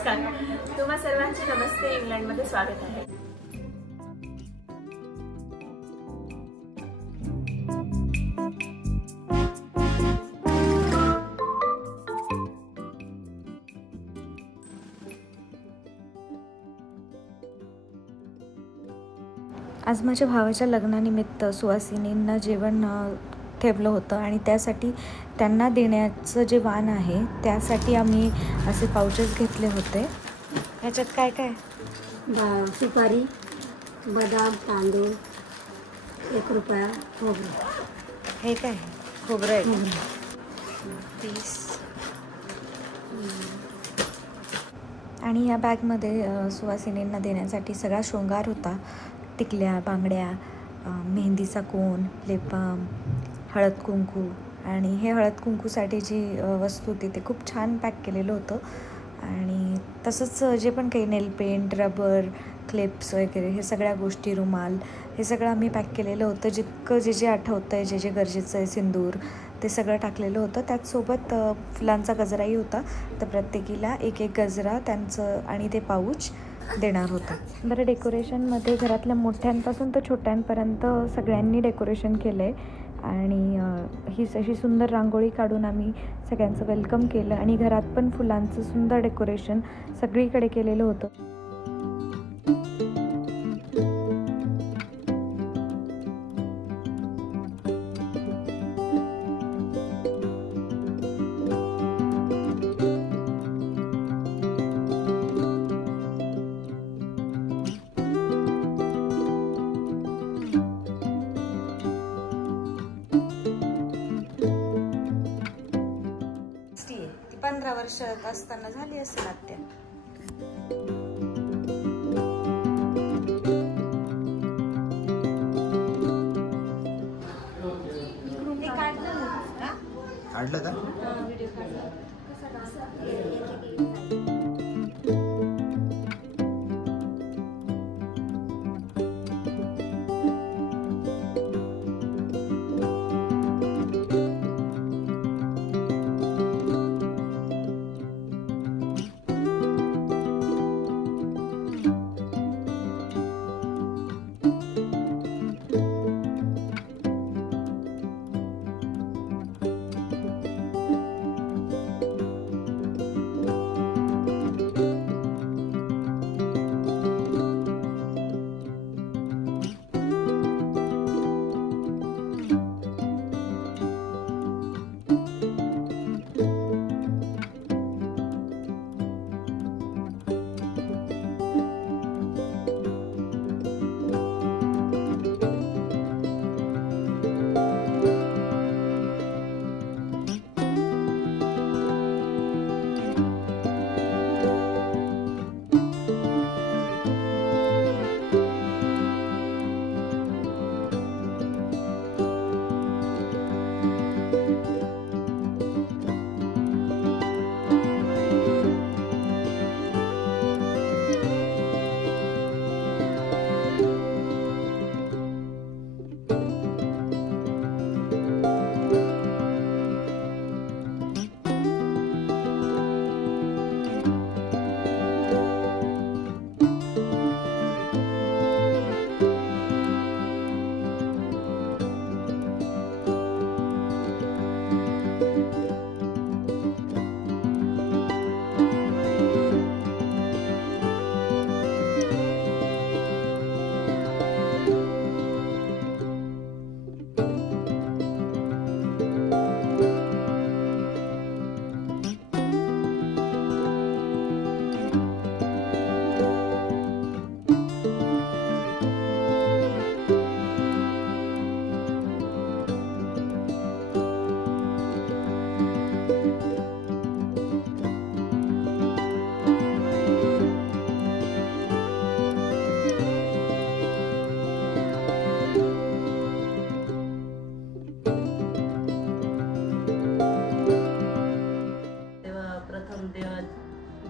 नमस्कार, तुम्हा सर्वांचे नमस्ते. इंग्लंडमध्ये स्वागत आहे. आज माझ्या भावाच्या लग्नानिमित्त सुवासिनींना जेवण ठेवलं होतं आणि त्यासाठी त्यांना देण्याचं जे वाण आहे त्यासाठी आम्ही असे पाउचेस घेतले होते. ह्याच्यात काय काय? सुपारी, बदाम, तांदूळ, 1 रुपया खोबरं. हे काय खोबरं आहे? 30. आणि या बॅगमध्ये सुवासिनींना देण्यासाठी सगळा शृंगार होता. टिकल्या, बांगड्या, मेहंदीचा कोन, लिप बाम, हळद कुंकू. आणि हे हळद कुंकूसाठी जी वस्तू होती ते खूप छान पॅक केलेलं होतं. आणि तसंच जे पण काही नेल पेंट, रबर, क्लिप्स वगैरे हे सगळ्या गोष्टी, रुमाल, हे सगळं आम्ही पॅक केलेलं होतं. जितकं जे जे आठवतं आहे, जे जे गरजेचं आहे, सिंदूर, ते सगळं टाकलेलं होतं. त्याचसोबत फुलांचा गजराही होता. तर प्रत्येकीला 1-1 गजरा त्यांचं आणि ते पाऊच देणार होतं. बरं, डेकोरेशनमध्ये घरातल्या मोठ्यांपासून तर छोट्यांपर्यंत सगळ्यांनी डेकोरेशन केलं आहे. आणि ही अशी सुंदर रांगोळी काढून आम्ही सगळ्यांचं वेलकम केलं. आणि घरात पण फुलांचं सुंदर डेकोरेशन सगळीकडे केलेलं होतं. ती 15 वर्षात असताना झाली असेल आत्या. काढलं का?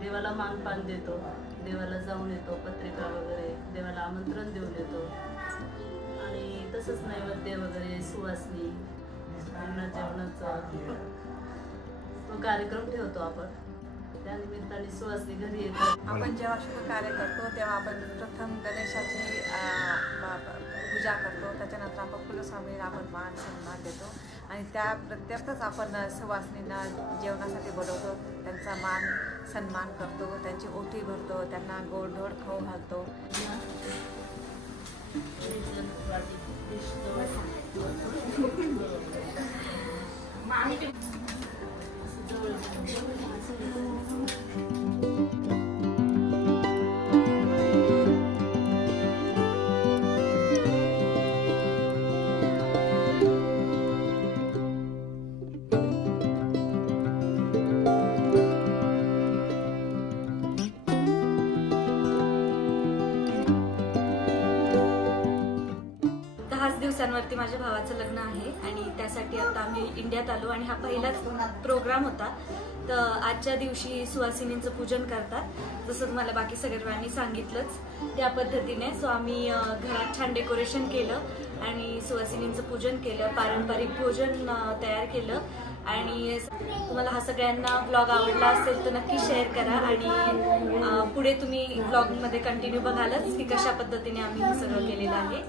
देवाला मानपान देतो, देवाला जाऊन येतो, पत्रिका वगैरे देवाला आमंत्रण देऊन येतो. आणि तसंच नैवेद्य वगैरे, सुवासनी, जेवणाचा तो कार्यक्रम ठेवतो आपण. त्या निमित्ताने सुवासिनी घरी येतात. आपण जेव्हा शुभ कार्य करतो तेव्हा आपण प्रथम गणेशाची पूजा करतो, त्याच्यानंतर आपण कुलस्वामींना आपण मान सन्मान देतो आणि त्या प्रत्यर्थच आपण सुवासिनींना जेवणासाठी बोलवतो, त्यांचा मान सन्मान करतो, त्यांची ओटी भरतो, त्यांना गोडधोड खाऊ घालतो. दिवसांवरती माझ्या भावाचं लग्न आहे आणि त्यासाठी आता आम्ही इंडियात आलो आणि हा पहिलाच प्रोग्राम होता. तर आजच्या दिवशी सुवासिनींचं पूजन करतात, जसं तुम्हाला बाकी सगळ्यांनी सांगितलंच त्या पद्धतीने. सो आम्ही घरात छान डेकोरेशन केलं आणि सुवासिनींचं पूजन केलं, पारंपरिक भोजन तयार केलं. आणि तुम्हाला हा सगळ्यांना व्लॉग आवडला असेल तर नक्की शेअर करा आणि पुढे तुम्ही व्लॉगमध्ये कंटिन्यू बघालच की कशा पद्धतीने आम्ही हे सगळं केलेलं आहे.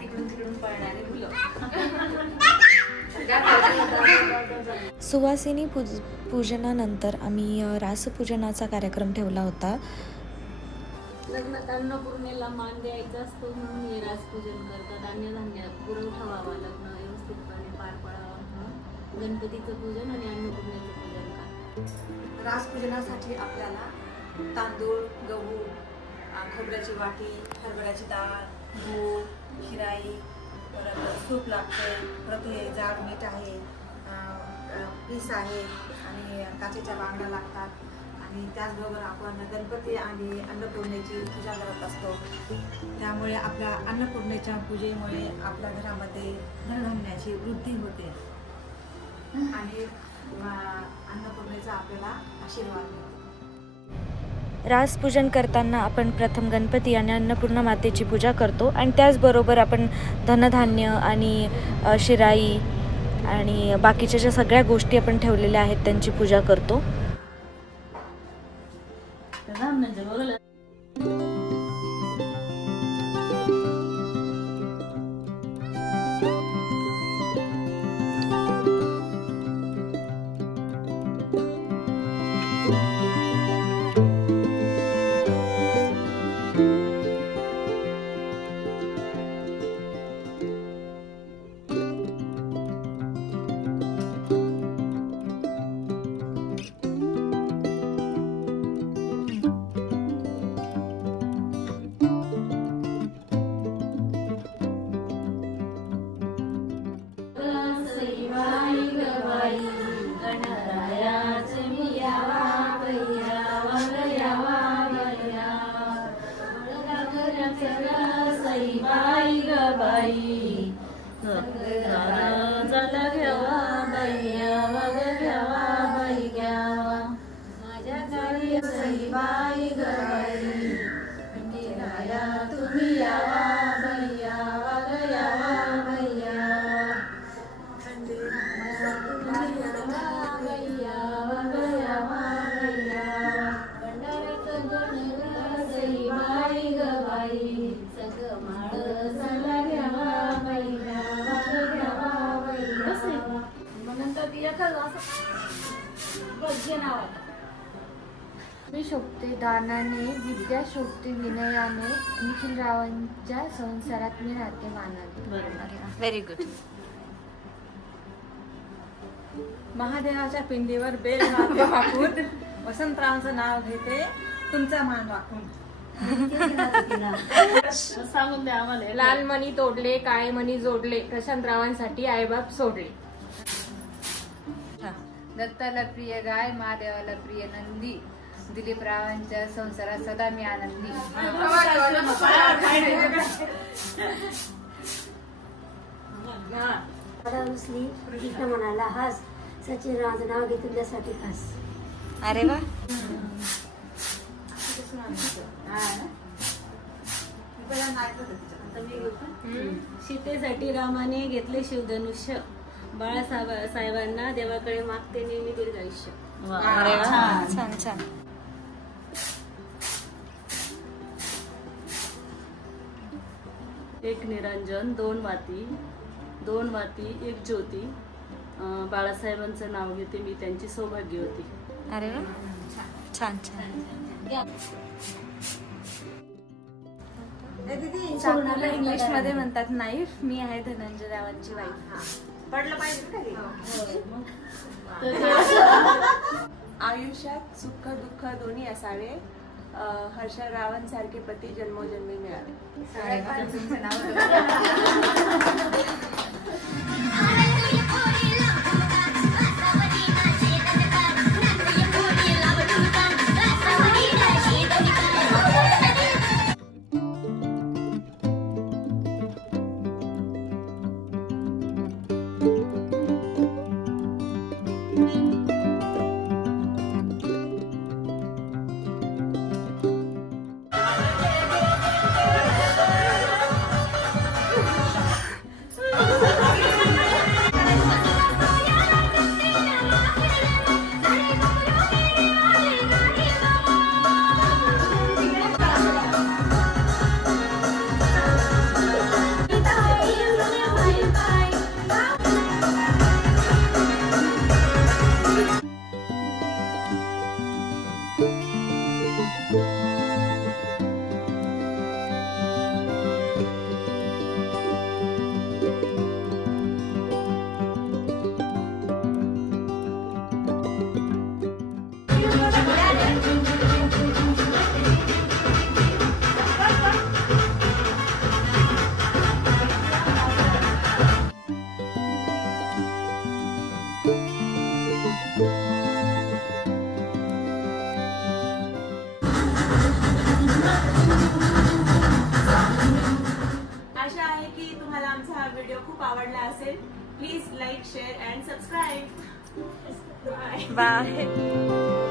तिकडून तिकडून पळणारी मुलं. सुवासिनी पूजनानंतर आम्ही रासपूजनाचा कार्यक्रम ठेवला होता. लग्नात अन्नपूर्णेला मान द्यायचा असतो म्हणून हे रासपूजन करतात. अन्नधान्य पुरवठा व्हावा, लग्न व्यवस्थितपणे पार पडावा, गणपतीचं पूजन आणि अन्नपूर्णेचं पूजन करतात. रासपूजनासाठी आपल्याला तांदूळ, गहू, खोबऱ्याची वाटी, हरभऱ्याची डाळ, गूळ, शिराई, परत सूप लागते, परत हे जाड मीठ आहे, पीस आहे आणि काचेच्या बांगड्या लागतात. आणि त्याचबरोबर आपण गणपती आणि अन्नपूर्णेची पूजा करत असतो. त्यामुळे आपल्या अन्नपूर्णेच्या पूजेमुळे आपल्या घरामध्ये धनधान्याची वृद्धी होते आणि अन्नपूर्णेचा आपल्याला आशीर्वाद मिळतो. रासपूजन करताना आपण प्रथम गणपती आणि अन्नपूर्णा मातेची पूजा करतो आणि त्याचबरोबर आपण धनधान्य आणि शिराई आणि बाकीच्या ज्या सगळ्या गोष्टी आपण ठेवलेल्या आहेत त्यांची पूजा करतो. बाई ग बाई सग माळ सला घ्यावा बाई घ्यावा बाई मग नंतर ती एकच असं बघे नाव मी शोभते दानाने, विद्या शोभते विनयाने, निखिल रावांच्या संसारात मी राहते मानाने. Very good. महादेवाच्या पिंडीवर बेल मारते वाकून, वसंतरावांचं नाव घेते तुमचा मान राखून. सांगून द्या आम्हाला. लाल मणी तोडले, काळे मणी जोडले, प्रशांतरावांसाठी आईबाप सोडले. दत्ताला प्रिय गाय, महादेवाला प्रिय नंदी, दिलीप रावांच्या संसारात सदा मी आनंदी. उचली कृष्ण म्हणाला हास, सचिन रावांचं नाव घे तुझ्यासाठी खास. अरे वा. सीतेसाठी रामाने घेतले शिवधनुष्य, बाळासाहेबांना देवाकडे मागते नेहमी दीर्घायुष्य. छान छान. एक निरंजन, दोन वाती एक ज्योती, बाळासाहेबांचं नाव घेते मी त्यांची सौभाग्य होती. अरे वा. छान छान. चाकूला इंग्लिश मध्ये म्हणतात नाईफ. मी आहे धनंजय रावांची वाईफ. पडलं पाहिजे आयुष्यात सुख दुःख दोन्ही असावे, हर्षल रावांसारखे पती जन्मोजन्मी मिळावे. व्हिडिओ खूप आवडला असेल. Please like, share and subscribe. Bye.